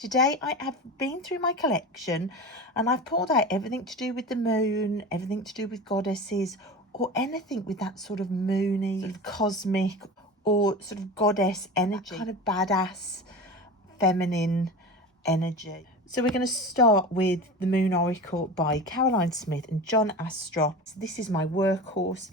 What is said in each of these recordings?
Today I have been through my collection and I've pulled out everything to do with the moon, everything to do with goddesses, or anything with that sort of moony, sort of cosmic or sort of goddess energy, that kind of badass feminine energy. So we're going to start with The Moon Oracle by Caroline Smith and John Astrop. This is my workhorse.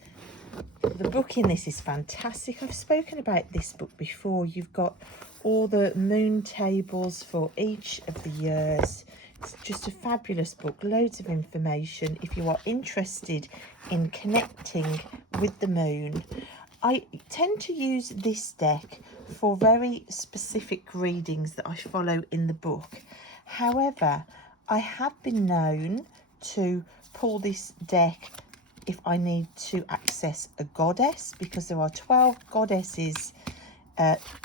The book in this is fantastic. I've spoken about this book before. You've got all the moon tables for each of the years. It's just a fabulous book, loads of information if you are interested in connecting with the moon. I tend to use this deck for very specific readings that I follow in the book. However, I have been known to pull this deck if I need to access a goddess, because there are 12 goddesses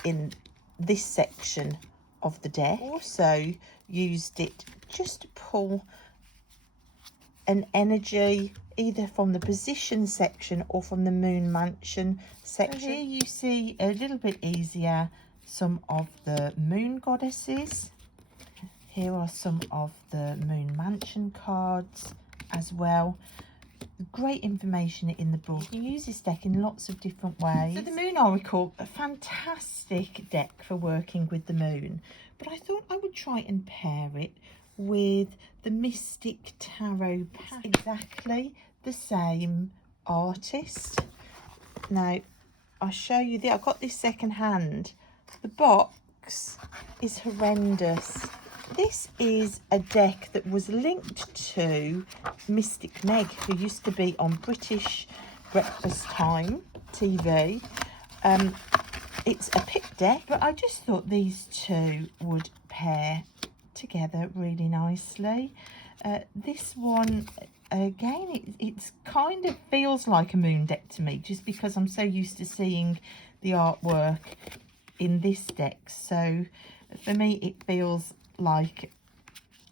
in this section of the deck. Also used it just to pull an energy either from the position section or from the moon mansion section. So here you see a little bit easier some of the moon goddesses. Here are some of the moon mansion cards as well. Great information in the book. You can use this deck in lots of different ways. So the Moon Oracle, a fantastic deck for working with the moon, but I thought I would try and pair it with the Mystic Tarot pack. Exactly the same artist. Now I'll show you I've got this second hand. The box is horrendous. This is a deck that was linked to Mystic Meg, who used to be on British Breakfast Time TV. It's a pick deck, but I just thought these two would pair together really nicely. This one, again, it's kind of feels like a moon deck to me, just because I'm so used to seeing the artwork in this deck. So for me, it feels like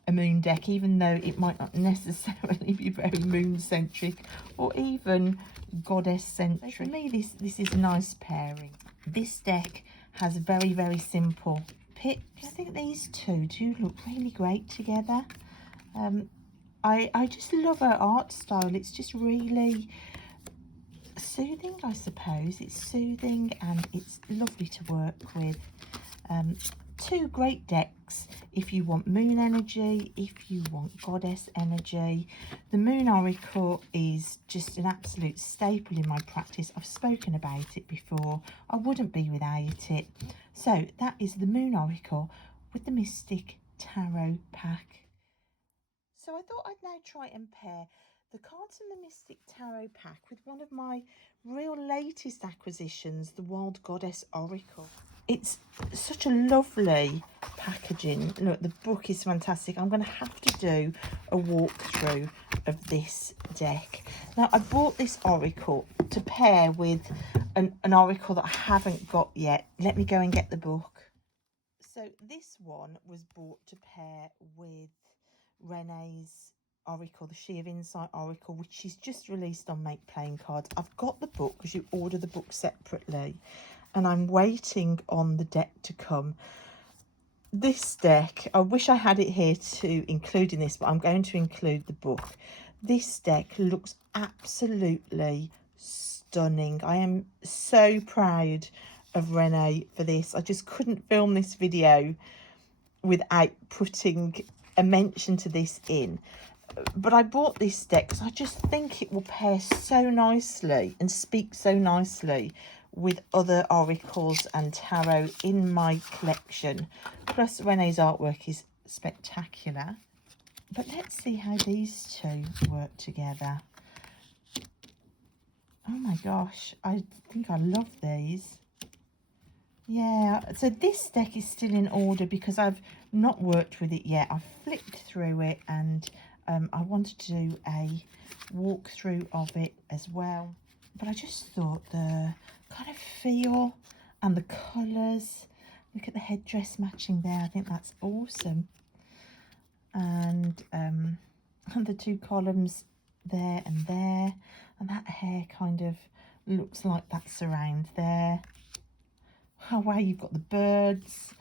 a moon deck, even though it might not necessarily be very moon centric or even goddess centric. For me, this is a nice pairing. This deck has very, very simple pips. I think these two do look really great together. I just love her art style. It's just really soothing, I suppose. It's soothing and it's lovely to work with. Two great decks if you want moon energy, if you want goddess energy. The Moon Oracle is just an absolute staple in my practice. I've spoken about it before. I wouldn't be without it. So that is the Moon Oracle with the Mystic Tarot pack. So I thought I'd now try and pair the cards in the Mystic Tarot pack with one of my real latest acquisitions, the Wild Goddess Oracle. It's such a lovely packaging. Look, the book is fantastic. I'm going to have to do a walkthrough of this deck. Now, I bought this oracle to pair with an oracle that I haven't got yet. Let me go and get the book. So this one was bought to pair with Renee's oracle, the She of Insight oracle, which she's just released on Make Playing Cards. I've got the book because you order the book separately, and I'm waiting on the deck to come. This deck, I wish I had it here to include in this, but I'm going to include the book. This deck looks absolutely stunning. I am so proud of Renee for this. I just couldn't film this video without putting a mention to this in. But I bought this deck because I just think it will pair so nicely and speak so nicely with other oracles and tarot in my collection. Plus Renee's artwork is spectacular. But let's see how these two work together. Oh my gosh, I think I love these. Yeah, so this deck is still in order because I've not worked with it yet. I've flipped through it and I wanted to do a walkthrough of it as well. But I just thought the kind of feel and the colours, look at the headdress matching there, I think that's awesome. And the two columns there, and that hair kind of looks like that's around there. Oh wow, you've got the birds.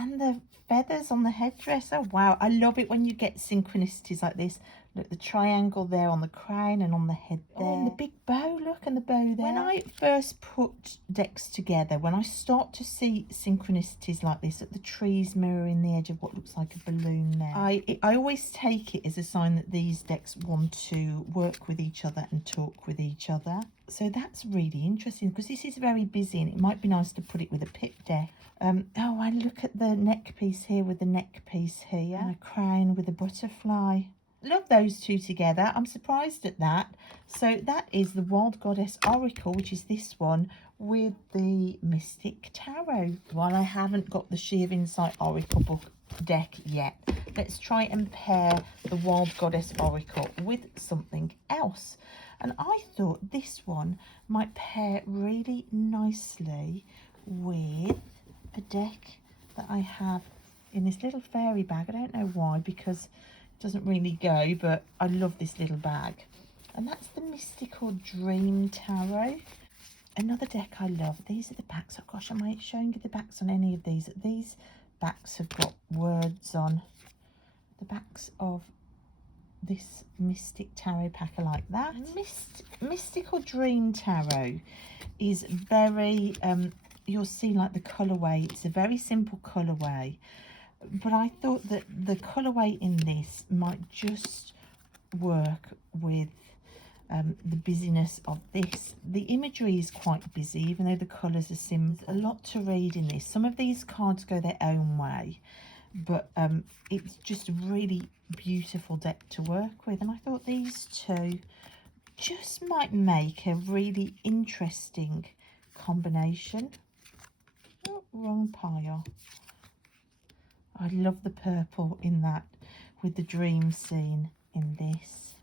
And the feathers on the headdress. Oh wow, I love it when you get synchronicities like this. Look, the triangle there on the crown and on the head there. Oh, and the big bow, look, and the bow there. When I first put decks together, when I start to see synchronicities like this, at the trees mirroring the edge of what looks like a balloon there, I always take it as a sign that these decks want to work with each other and talk with each other. So that's really interesting, because this is very busy, and it might be nice to put it with a pip deck. Oh, I look at the neck piece here with the neck piece here, and a crown with a butterfly. Love those two together. I'm surprised at that. So that is the Wild Goddess Oracle, which is this one, with the Mystic Tarot. While I haven't got the She of Insight Oracle book deck yet, let's try and pair the Wild Goddess Oracle with something else. And I thought this one might pair really nicely with a deck that I have in this little fairy bag. I don't know why, because it doesn't really go, but I love this little bag. And that's the Mystical Dream Tarot. Another deck I love. These are the backs. Oh gosh, am I showing you the backs on any of these? These backs have got words on. The backs of this Mystic Tarot pack are like that. Mystical Dream Tarot is very, you'll see like the colourway. It's a very simple colourway. But I thought that the colourway in this might just work with the busyness of this. The imagery is quite busy, even though the colours are simple. A lot to read in this. Some of these cards go their own way, but it's just a really beautiful deck to work with. And I thought these two just might make a really interesting combination. Oh, wrong pile. I love the purple in that, with the dream scene in this.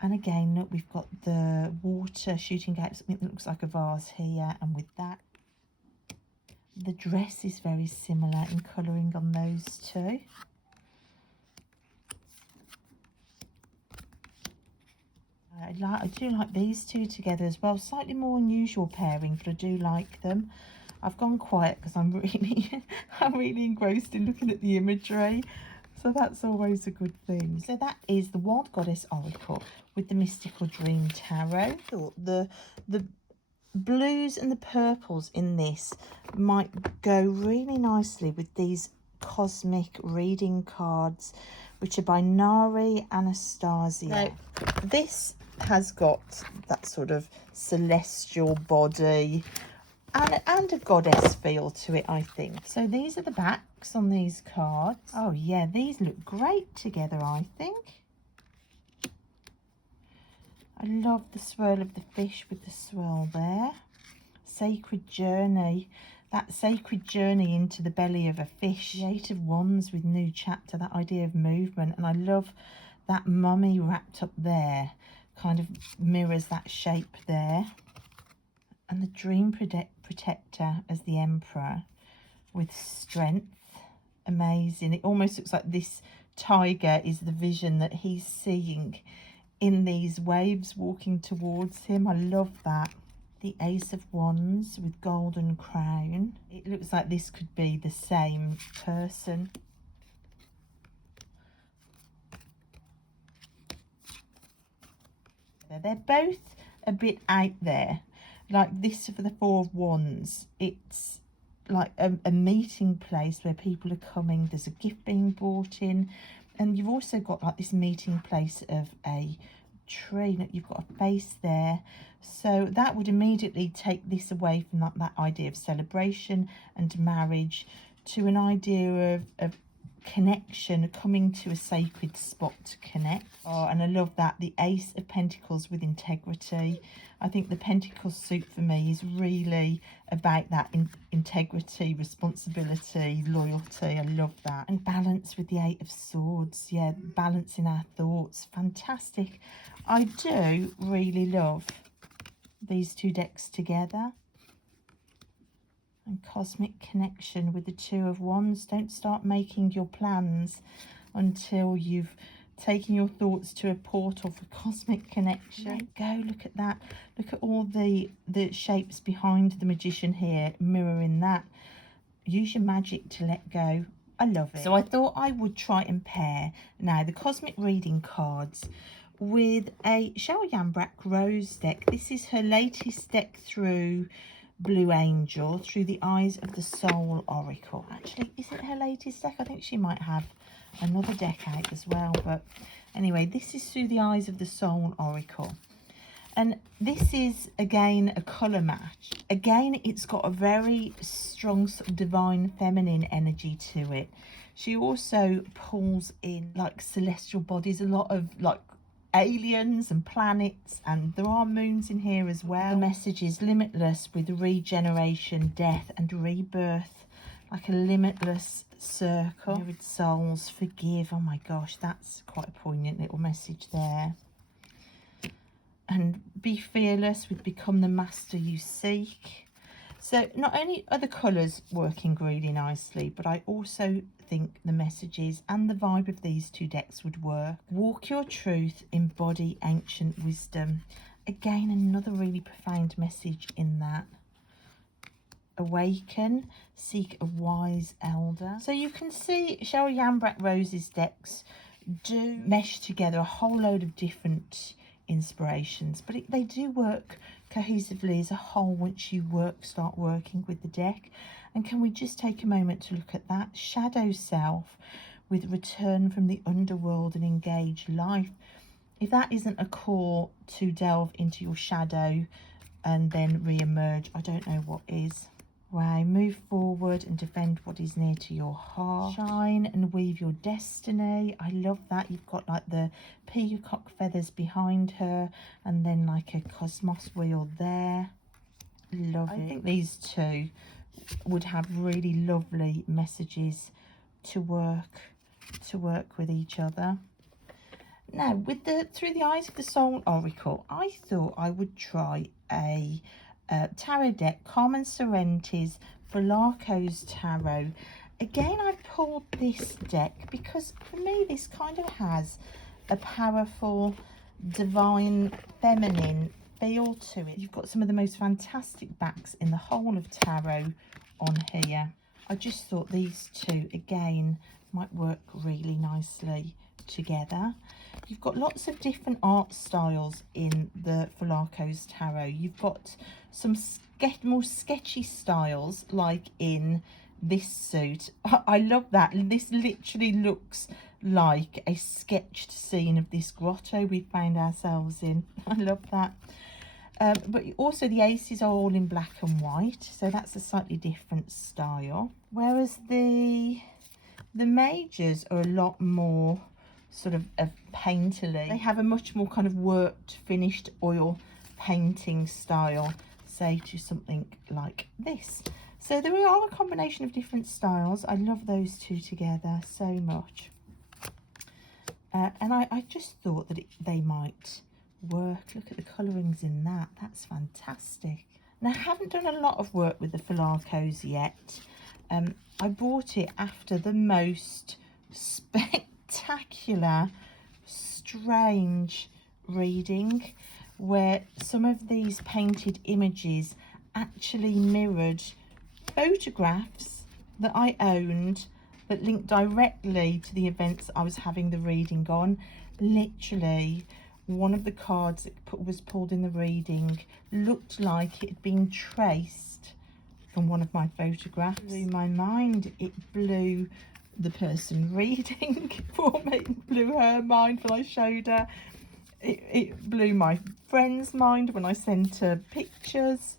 And again, look, we've got the water shooting out something that looks like a vase here, and with that, the dress is very similar in colouring on those two. I do like these two together as well. Slightly more unusual pairing, but I do like them. I've gone quiet because I'm really engrossed in looking at the imagery. So that's always a good thing. So that is the Wild Goddess Oracle with the Mystical Dream Tarot. I thought the blues and the purples in this might go really nicely with these cosmic reading cards, which are by Nari Anastasia. Now, this has got that sort of celestial body and a goddess feel to it, I think. So these are the backs on these cards. Oh yeah, these look great together, I think. I love the swirl of the fish with the swirl there. Sacred journey. That sacred journey into the belly of a fish. The Eight of Wands with new chapter, that idea of movement. And I love that mummy wrapped up there. Kind of mirrors that shape there. And the Dream Protector as the Emperor with strength. Amazing. It almost looks like this tiger is the vision that he's seeing in these waves walking towards him. I love that. The Ace of Wands with golden crown. It looks like this could be the same person. They're both a bit out there. Like this for the Four of Wands, it's like a meeting place where people are coming. There's a gift being brought in, and you've also got like this meeting place of a tree. You've got a face there, so that would immediately take this away from that idea of celebration and marriage to an idea of connection, coming to a sacred spot to connect. Oh, and I love that, the Ace of Pentacles with integrity. I think the Pentacles suit for me is really about that integrity, responsibility, loyalty. I love that. And balance with the Eight of Swords. Yeah, balancing our thoughts. Fantastic. I do really love these two decks together. And cosmic connection with the Two of Wands. Don't start making your plans until you've taken your thoughts to a portal for cosmic connection. Let go. Look at that. Look at all the shapes behind the Magician here, mirroring that. use your magic to let go. I love it. So I thought I would try and pair now the Cosmic Reading cards with a Cheryl Yambrack Rose deck. This is her latest deck through Blue Angel, through the Eyes of the Soul Oracle. Actually, is it her latest deck? I think she might have another deck out as well. But anyway, this is through the Eyes of the Soul Oracle. And this is, again, a colour match. Again, it's got a very strong sort of divine feminine energy to it. She also pulls in, like, celestial bodies, a lot of, like, aliens and planets, and there are moons in here as well. The message is limitless with regeneration, death, and rebirth. Like a limitless circle. With souls, forgive. Oh, my gosh, that's quite a poignant little message there. And be fearless with become the master you seek. So not only are the colours working really nicely, but I also think the messages and the vibe of these two decks would work. Walk your truth, embody ancient wisdom. Again, another really profound message in that. Awaken, seek a wise elder. So you can see Cheryl Yambrack Rose's decks do mesh together a whole load of different inspirations, but they do work cohesively as a whole once you start working with the deck. And can we just take a moment to look at that? Shadow self with return from the underworld and engage life. If that isn't a call to delve into your shadow and then re-emerge, I don't know what is. Wow, move forward and defend what is near to your heart. Shine and weave your destiny. I love that. You've got like the peacock feathers behind her and then like a cosmos wheel there. Love it. I think these two would have really lovely messages to work with each other. Now, with through the Eyes of the Soul Oracle, I thought I would try a tarot deck, Carmen Sorrente's Flarco's Tarot. Again, I pulled this deck because for me this kind of has a powerful, divine, feminine feel to it. You've got some of the most fantastic backs in the whole of tarot on here. I just thought these two, again, might work really nicely together. You've got lots of different art styles in the Flarco's Tarot. You've got some more sketchy styles, like in this suit. I love that. This literally looks like a sketched scene of this grotto we found ourselves in. I love that. But also the aces are all in black and white, so that's a slightly different style. Whereas the majors are a lot more sort of painterly. They have a much more kind of worked, finished oil painting style, say to something like this. So there are a combination of different styles. I love those two together so much. And I just thought that they might work. Look at the colourings in that. That's fantastic. Now, I haven't done a lot of work with the Flarco's yet. I bought it after the most spectacular, strange reading where some of these painted images actually mirrored photographs that I owned that linked directly to the events I was having the reading on. Literally, one of the cards that was pulled in the reading looked like it had been traced from one of my photographs. It blew my mind. It blew the person reading for me. It blew her mind when I showed her. It blew my friend's mind when I sent her pictures.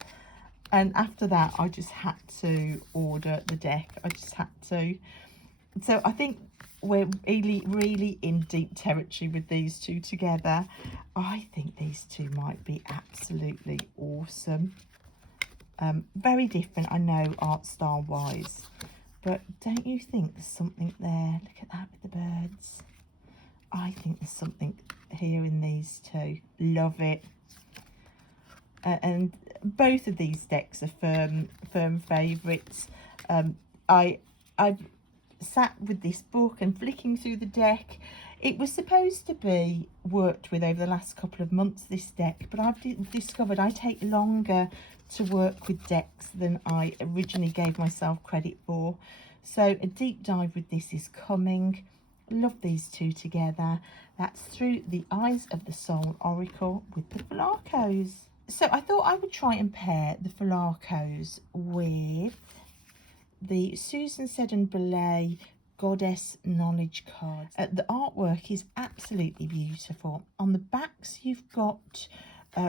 And after that, I just had to order the deck. I just had to. So I think we're really in deep territory with these two together. I think these two might be absolutely awesome. Very different, I know, art style wise, but don't you think there's something there? Look at that with the birds. I think there's something here in these two. Love it. And both of these decks are firm favourites. I've sat with this book and flicking through the deck. It was supposed to be worked with over the last couple of months, this deck, but I've discovered I take longer to work with decks than I originally gave myself credit for. So a deep dive with this is coming. Love these two together. That's Through the Eyes of the Soul Oracle with the Flacos. So I thought I would try and pair the Flacos with the Susan Seddon Belay Goddess Knowledge cards. The artwork is absolutely beautiful. On the backs you've got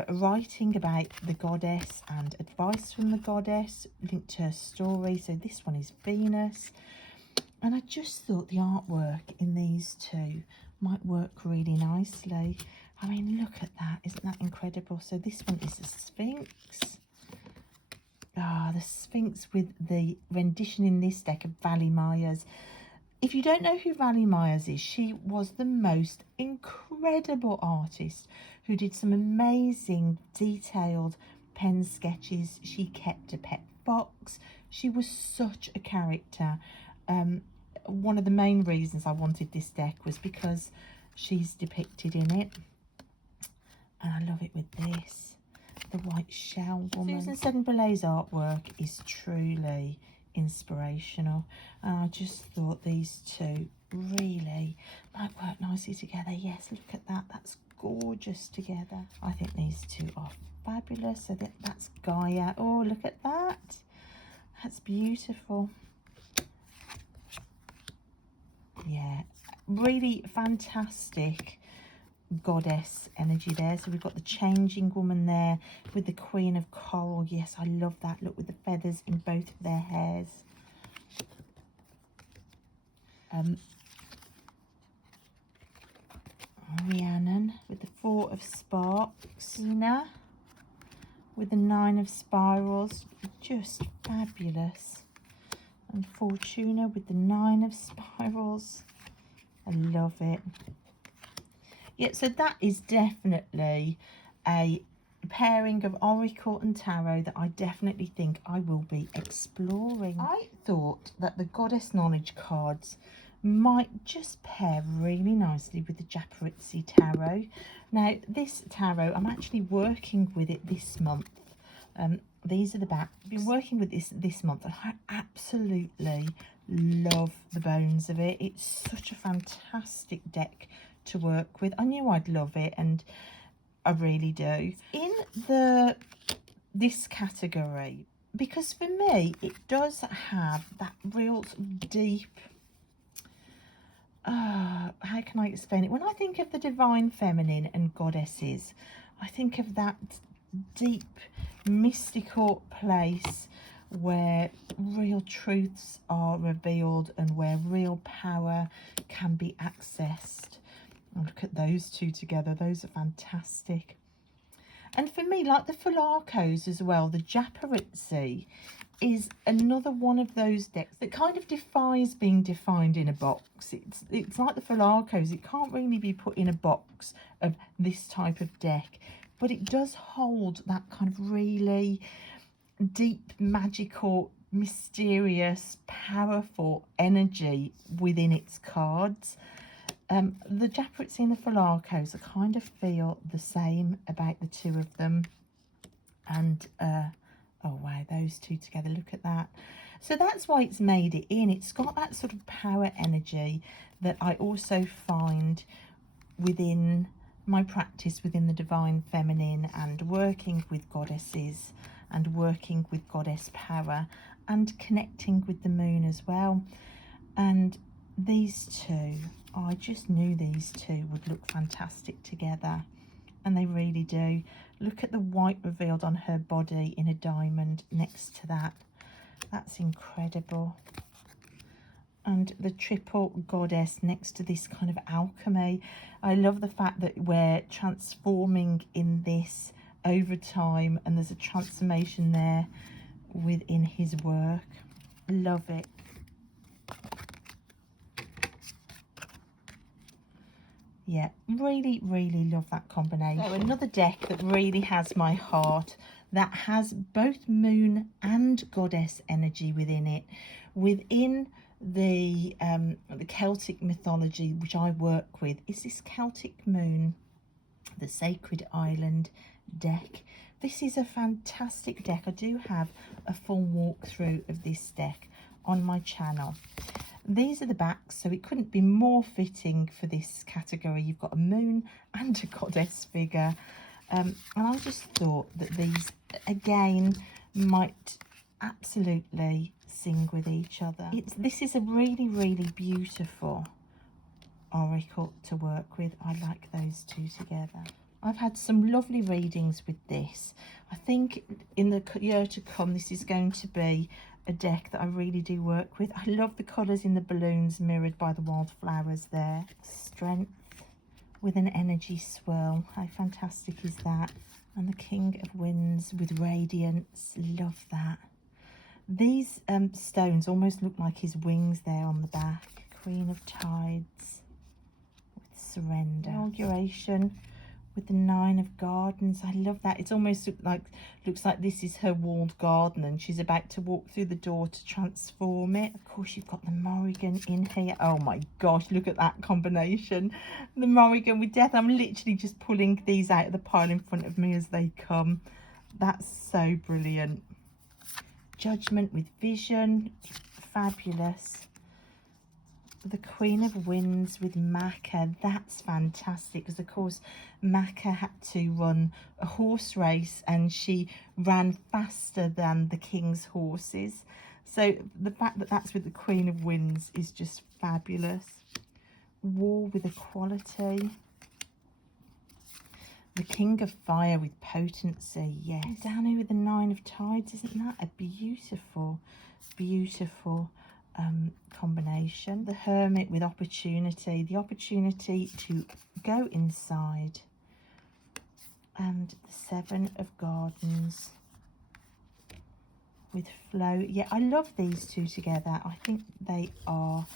writing about the goddess and advice from the goddess linked to her story. So this one is Venus, and I just thought the artwork in these two might work really nicely. I mean, look at that, isn't that incredible? So this one is the Sphinx. Ah, the Sphinx with the rendition in this deck of Valley Myers. If you don't know who Valley Myers is, she was the most incredible artist who did some amazing detailed pen sketches. She kept a pet fox. She was such a character. One of the main reasons I wanted this deck was because she's depicted in it. And I love it with this, the white shell woman. Susan Seddon Belay's artwork is truly inspirational, and I just thought these two really might work nicely together. Yes, look at that, that's gorgeous together. I think these two are fabulous. So that's Gaia. Oh, look at that, that's beautiful. Yeah, really fantastic goddess energy there. So we've got the changing woman there with the Queen of Coral. Yes, I love that look with the feathers in both of their hairs. Rhiannon with the Four of Sparks. Nina with the Nine of Spirals, just fabulous. And Fortuna with the Nine of Spirals. I love it. Yeah, so that is definitely a pairing of Oracle and Tarot that I definitely think I will be exploring. I thought that the Goddess Knowledge cards might just pair really nicely with the Japaritsi Tarot. Now, this tarot, I'm actually working with it this month. These are the back. I've been working with this month, and I absolutely love the bones of it. It's such a fantastic deck to work with. I knew I'd love it, and I really do. In this category, because for me it does have that real deep, how can I explain it? When I think of the divine feminine and goddesses, I think of that deep mystical place where real truths are revealed and where real power can be accessed. Look at those two together, those are fantastic. And for me, like the Flacos as well, the Japaritsi is another one of those decks that kind of defies being defined in a box. It's like the Flacos, it can't really be put in a box of this type of deck, but it does hold that kind of really deep, magical, mysterious, powerful energy within its cards. The Japaritsi and the Flacos, I kind of feel the same about the two of them. And oh wow, those two together, look at that. So that's why it's made it in. It's got that sort of power energy that I also find within my practice within the divine feminine and working with goddesses and working with goddess power and connecting with the moon as well. And these two, I just knew these two would look fantastic together, and they really do. Look at the white revealed on her body in a diamond next to that. That's incredible. And the triple goddess next to this kind of alchemy. I love the fact that we're transforming in this over time, and there's a transformation there within his work. Love it. Yeah, really, really love that combination. So another deck that really has my heart, that has both moon and goddess energy within it. Within the Celtic mythology, which I work with, is this Celtic moon, the Sacred Island deck. This is a fantastic deck. I do have a full walkthrough of this deck on my channel. These are the backs, so it couldn't be more fitting for this category. You've got a moon and a goddess figure. And I just thought that these, again, might absolutely sing with each other. This is a really, really beautiful oracle to work with. I like those two together. I've had some lovely readings with this. I think in the year to come, this is going to be a deck that I really do work with. I love the colours in the balloons mirrored by the wildflowers there. Strength with an energy swirl. How fantastic is that? And the King of Winds with radiance. Love that. These stones almost look like his wings there on the back. Queen of Tides with surrender. Inauguration with the Nine of Gardens. I love that. It's almost looks like this is her walled garden and she's about to walk through the door to transform it. Of course, you've got the Morrigan in here. Oh my gosh, look at that combination. The Morrigan with death. I'm literally just pulling these out of the pile in front of me as they come. That's so brilliant. Judgment with vision. Fabulous. The Queen of Winds with Maka. That's fantastic, because of course Maka had to run a horse race and she ran faster than the king's horses. So the fact that that's with the Queen of Winds is just fabulous. War with Equality. The King of Fire with Potency, yes. And down here with the Nine of Tides, isn't that a beautiful, beautiful combination? The Hermit with Opportunity, the opportunity to go inside. And the Seven of Gardens with Flow. Yeah, I love these two together. I think they are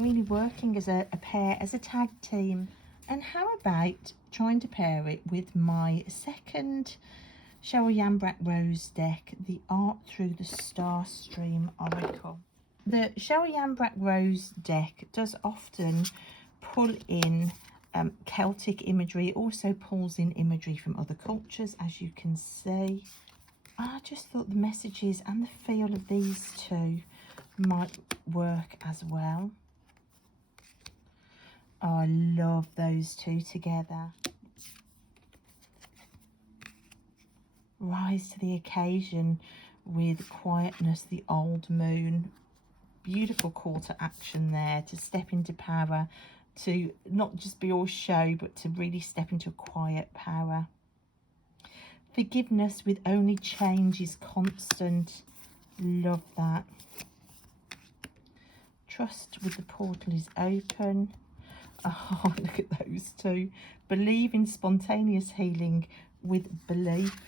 really working as a pair, as a tag team. And how about trying to pair it with my second Cheryl Yambrak Rose deck, the Art Through the Star Stream Oracle. The Cheryl Yambrak Rose deck does often pull in Celtic imagery. It also pulls in imagery from other cultures, as you can see. I just thought the messages and the feel of these two might work as well. Oh, I love those two together. Rise to the occasion with Quietness, the Old Moon. Beautiful call to action there, to step into power, to not just be all show, but to really step into a quiet power. Forgiveness with Only Change is Constant. Love that. Trust with The Portal is Open. Oh, look at those two. Believe in Spontaneous Healing with Belief.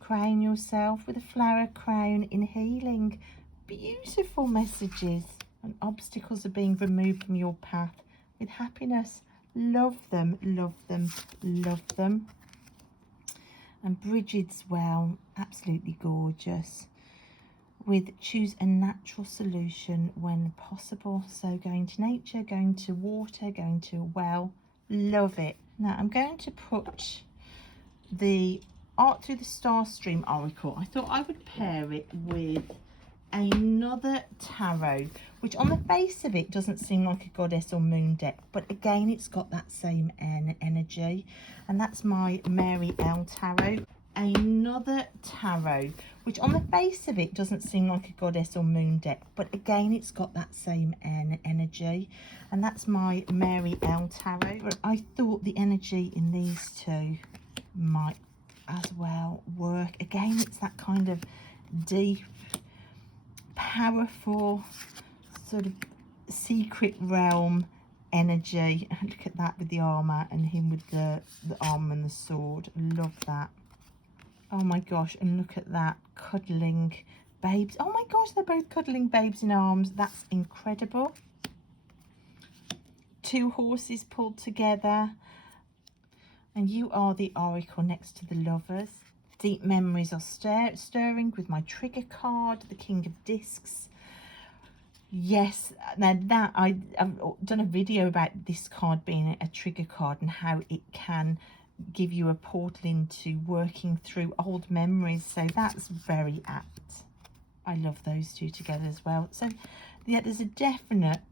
Crown Yourself with a Flower Crown in Healing. Beautiful messages. And obstacles are being removed from your path with Happiness. Love them, love them, love them. And Bridget's Well, absolutely gorgeous. With Choose a Natural Solution when possible. So going to nature, going to water, going to a well. Love it. Now I'm going to put the Art Through the Star Stream Oracle. I thought I would pair it with another tarot, which on the face of it doesn't seem like a goddess or moon deck, but again it's got that same energy, and that's my Mary Elle tarot. Another tarot, which on the face of it doesn't seem like a goddess or moon deck, but again it's got that same energy, and that's my Mary Elle tarot. But I thought the energy in these two might as well work. Again, it's that kind of deep, powerful, sort of secret realm energy. Look at that with the armor and him with the arm and the sword. Love that. Oh my gosh, and look at that, cuddling babes. Oh my gosh, they're both cuddling babes in arms. That's incredible. Two horses pulled together. And you are the oracle next to the Lovers. Deep memories are stirring with my trigger card, the King of Discs. Yes, now that I've done a video about this card being a trigger card and how it can give you a portal into working through old memories, so that's very apt. I love those two together as well. So yeah, there's a definite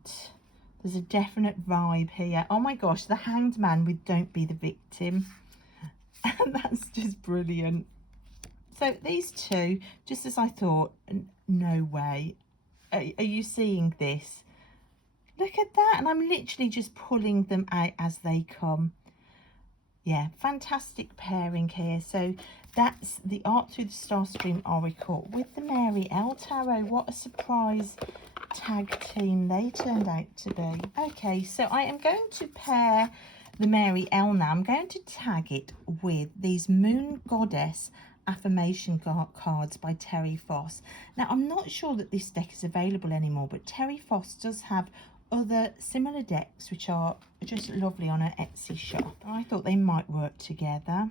vibe here. Oh my gosh, the Hanged Man with Don't Be the Victim. And that's just brilliant. So these two, just as I thought, no way. Are you seeing this? Look at that. And I'm literally just pulling them out as they come. Yeah, fantastic pairing here. So that's the Art Through the Starstream Oracle with the Mary Elle Tarot. What a surprise tag team they turned out to be. Okay, so I am going to pair the Mary Elle now. I'm going to tag it with these Moon Goddess affirmation cards by Terry Foss. Now, I'm not sure that this deck is available anymore, but Terry Foss does have other similar decks which are just lovely on her Etsy shop. I thought they might work together.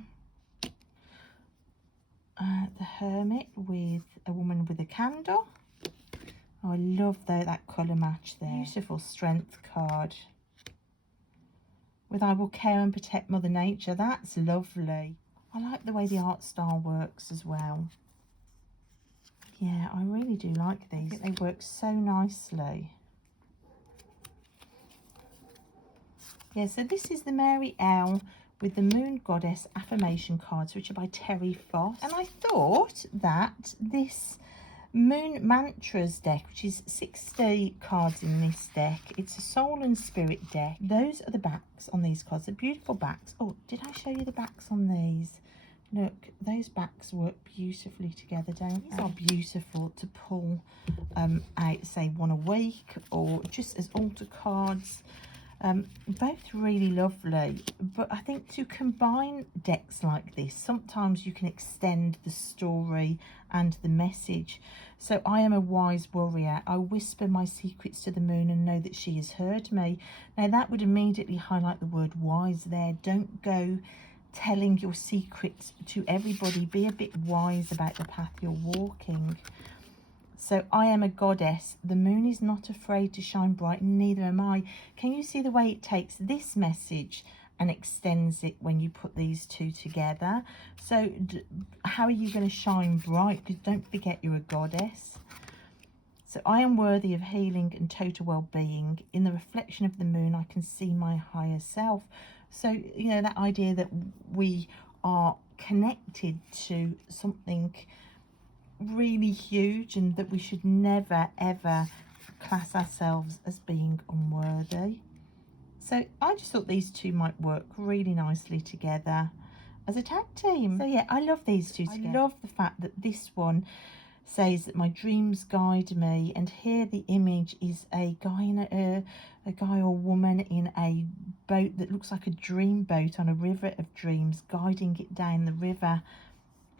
The Hermit with a woman with a candle. Oh, I love that colour match there. Beautiful Strength card with I will care and protect Mother Nature. That's lovely. I like the way the art style works as well. Yeah, I really do like these. I think they work so nicely. Yeah, so this is the Mary Elle with the Moon Goddess affirmation cards, which are by Terry Foss. And I thought that this Moon Mantras deck, which is 60 cards in this deck, it's a soul and spirit deck. Those are the backs on these cards. They're beautiful backs. Oh, did I show you the backs on these? Look, those backs work beautifully together, don't they? These are beautiful to pull out, say, one a week or just as altar cards. Both really lovely, but I think to combine decks like this, sometimes you can extend the story and the message. So I am a wise warrior. I whisper my secrets to the moon and know that she has heard me. Now that would immediately highlight the word wise there. Don't go telling your secrets to everybody. Be a bit wise about the path you're walking. So I am a goddess. The moon is not afraid to shine bright, neither am I. Can you see the way it takes this message and extends it when you put these two together? So how are you going to shine bright? Because don't forget you're a goddess. So I am worthy of healing and total well-being. In the reflection of the moon, I can see my higher self. So, you know, that idea that we are connected to something really huge and that we should never ever class ourselves as being unworthy. So I just thought these two might work really nicely together as a tag team. So yeah, I love these two together. I love the fact that this one says that my dreams guide me, and here the image is a guy in a guy or woman in a boat that looks like a dream boat on a river of dreams, guiding it down the river.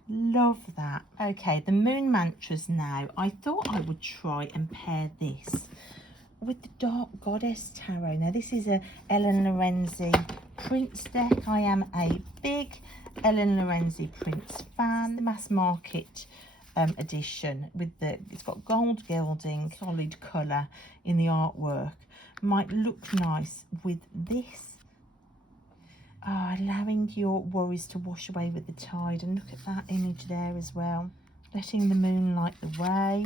Love that. Okay, the Moon Mantras now. I thought I would try and pair this with the Dark Goddess Tarot. Now, this is a Ellen Lorenzi Prince deck. I am a big Ellen Lorenzi Prince fan. The mass market edition with it's got gold gilding, solid colour in the artwork. Might look nice with this. Allowing your worries to wash away with the tide, and look at that image there as well, letting the moon light the way.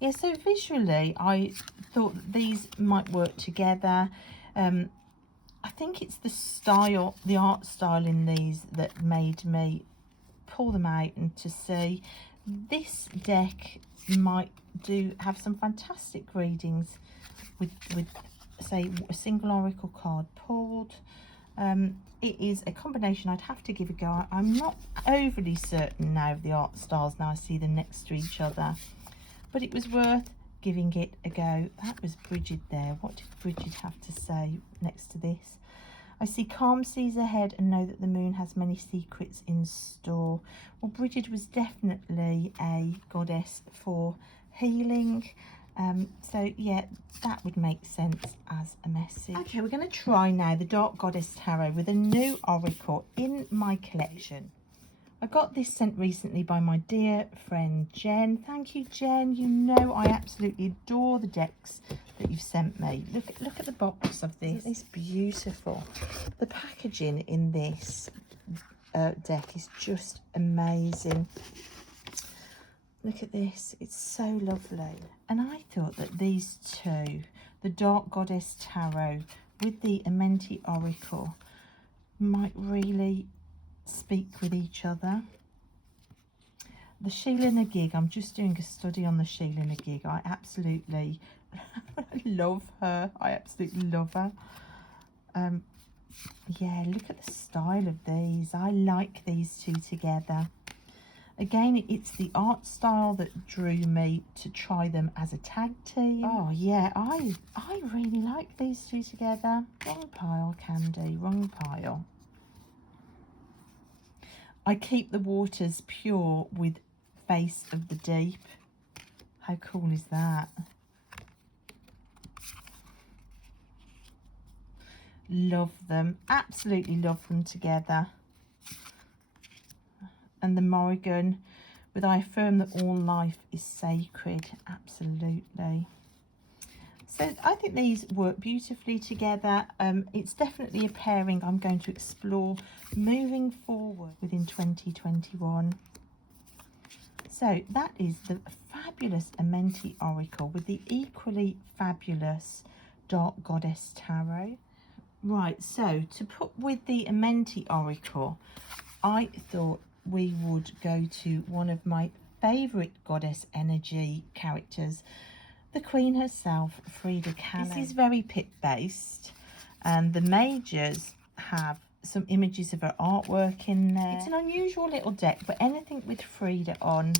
Yeah, so visually I thought that these might work together. I think it's the style, the art style in these that made me pull them out and to see this deck might have some fantastic readings with say a single oracle card pulled. It is a combination I'd have to give a go. I'm not overly certain now of the art styles now I see them next to each other, but it was worth giving it a go. That was Bridget there. What did Bridget have to say next to this? I see calm seas ahead and know that the moon has many secrets in store. Well, Bridget was definitely a goddess for healing. So yeah, that would make sense as a message. Okay, we're going to try now the Dark Goddess Tarot with a new oracle in my collection. I got this sent recently by my dear friend Jen. Thank you, Jen. You know I absolutely adore the decks that you've sent me. Look at the box of this. Isn't this beautiful? The packaging in this deck is just amazing. Look at this. It's so lovely. And I thought that these two, the Dark Goddess Tarot with the Amenti Oracle, might really speak with each other. The Sheila Nagig, I'm just doing a study on the Sheila Nagig. I absolutely love her. I absolutely love her. Yeah, look at the style of these. I like these two together. Again, it's the art style that drew me to try them as a tag team. Oh yeah, I really like these two together. Wrong pile, Candy, wrong pile. I keep the waters pure with Face of the Deep. How cool is that? Love them. Absolutely love them together. And the Morrigan with I affirm that all life is sacred. Absolutely. So I think these work beautifully together. It's definitely a pairing I'm going to explore moving forward within 2021. So that is the fabulous Amenti Oracle with the equally fabulous Dark Goddess Tarot. Right, so to put with the Amenti Oracle, I thought we would go to one of my favourite goddess energy characters, the Queen herself, Frida Kahlo. This is very pip based, and the majors have some images of her artwork in there. It's an unusual little deck, but anything with Frida on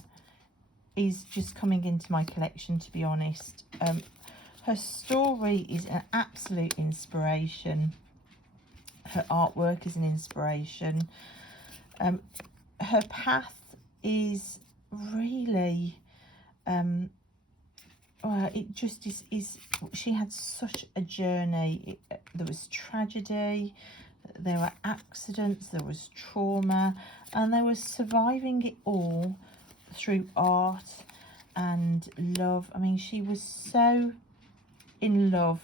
is just coming into my collection, to be honest. Her story is an absolute inspiration. Her artwork is an inspiration. Her path is really it just is she had such a journey. There was tragedy, there were accidents, there was trauma, and there was surviving it all through art and love. I mean, she was so in love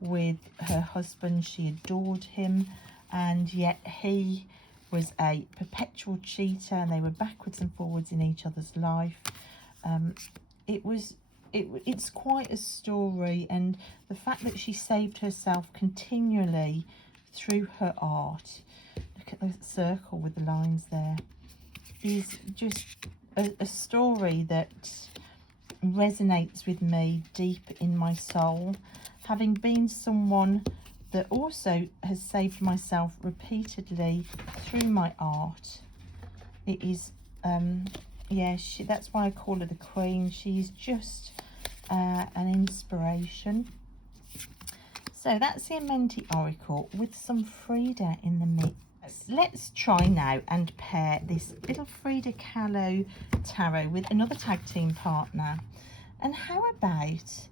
with her husband. She adored him, and yet he was a perpetual cheater, and they were backwards and forwards in each other's life. It's quite a story, and the fact that she saved herself continually through her art, look at the circle with the lines there, is just a story that resonates with me deep in my soul, having been someone that also has saved myself repeatedly through my art. It is yeah, that's why I call her the Queen. She's just an inspiration. So that's the Amenti Oracle with some Frida in the mix. Let's try now and pair this little Frida Kahlo tarot with another tag team partner. And how about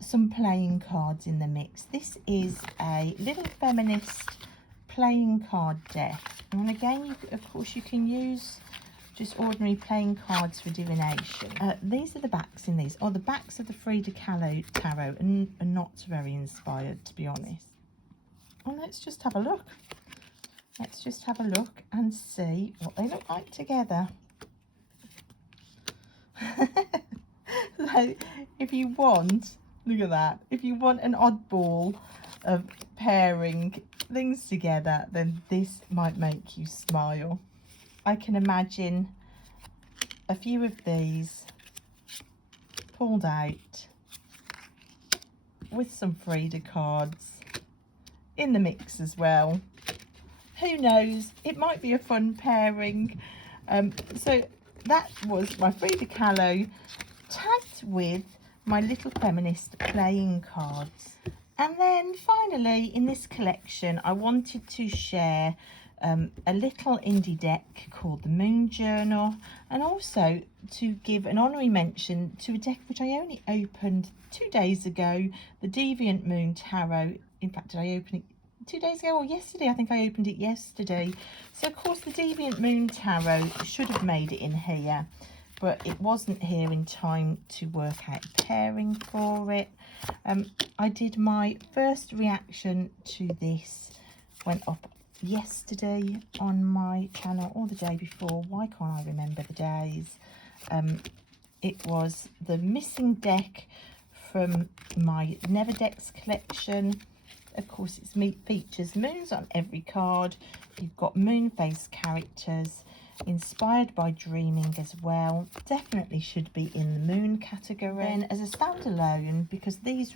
some playing cards in the mix? This is a little feminist playing card deck. And again, of course, you can use just ordinary playing cards for divination. These are the backs in these. Oh, the backs of the Frida Kahlo tarot are not very inspired, to be honest. Well, let's just have a look. Let's just have a look and see what they look like together. So if you want, look at that. If you want an oddball of pairing things together, then this might make you smile. I can imagine a few of these pulled out with some Frida cards in the mix as well. Who knows, it might be a fun pairing. So that was my Frida Kahlo tagged with my little feminist playing cards. And then finally in this collection, I wanted to share a little indie deck called the Moon Journal, and also to give an honorary mention to a deck which I only opened 2 days ago, the Deviant Moon Tarot. In fact, did I open it 2 days ago or yesterday. I think I opened it yesterday. So of course the Deviant Moon Tarot should have made it in here, but it wasn't here in time to work out pairing for it. I did my first reaction to this, went up yesterday on my channel, or the day before. Why can't I remember the days? It was the missing deck from my Never Decks collection. Of course, it features moons on every card. You've got moon phase characters, inspired by dreaming as well. Definitely should be in the moon category. And as a standalone, because this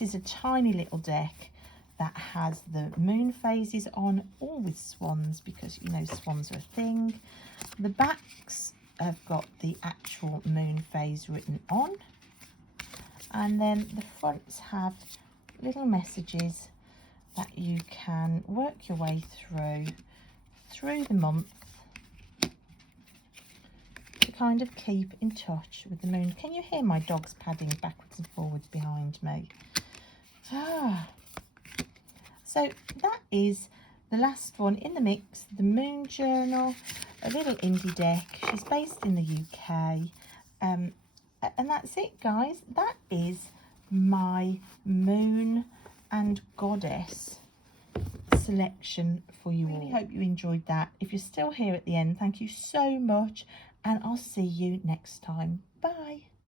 is a tiny little deck that has the moon phases on, all with swans, because you know swans are a thing. The backs have got the actual moon phase written on, and then the fronts have little messages that you can work your way through the month to kind of keep in touch with the moon. Can you hear my dogs padding backwards and forwards behind me? So that is the last one in the mix, the Moon Journal, a little indie deck. She's based in the UK. And that's it, guys. That is my Moon and Goddess selection for you all. I really hope you enjoyed that. If you're still here at the end, thank you so much, and I'll see you next time. Bye.